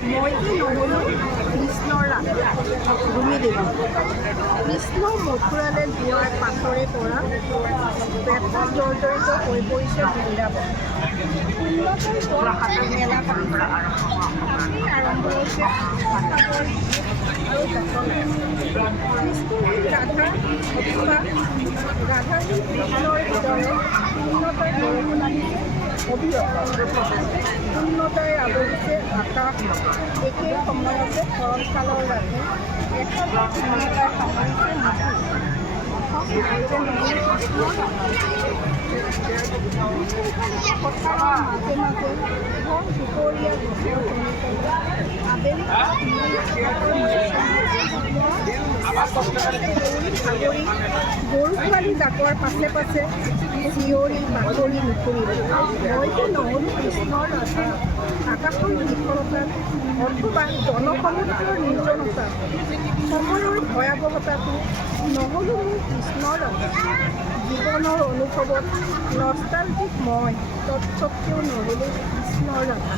মই কি নহ'লোঁ কৃষ্ণৰ ৰাধা ভূমিদেৱী। কৃষ্ণ মথুৰালৈ যোৱাৰ পাছৰে পৰা পেটত জৰ্জৰিত হৈ পৰিছে বৃন্দাবন। উন্নতৰ গড় মেলা পাতিছে। তাতেই আৰম্ভ হৈছে সাগৰ আৰু দশমী। কৃষ্ণহীন ৰাধা অথবা ৰাধাহীন কৃষ্ণৰ হৃদয়ত উন্নতৰ বৰষুণ আহিছে অবিৰত। উন্নতই আৱৰিছে আকাশ। একেই সময়তে শৰৎকালৰ ৰাতি একেবাৰে উন্নতই সামৰিছে মাটি। পথাৰৰ মাজে মাজে ঘৰ দুপৰীয়া গছৰ আবেলি সাগৰী গৰু পোৱালি জাকৰ পাছে পাছে চিঞৰি বাগৰি নুফুৰিব। মইতো নহ'লোঁ কৃষ্ণৰ ৰাধা আকাশৰ বিফলতাত অথবা জনসমুদ্ৰৰ নিৰ্জনতাত সময়ৰ ভয়াৱহতাটো নহ'লোঁ মোৰ কৃষ্ণৰ ৰাধা। জীৱনৰ অনুভৱত নষ্টালজিক মই তৎসত্ত্বেও নহ'লোঁ কৃষ্ণৰ ৰাধা।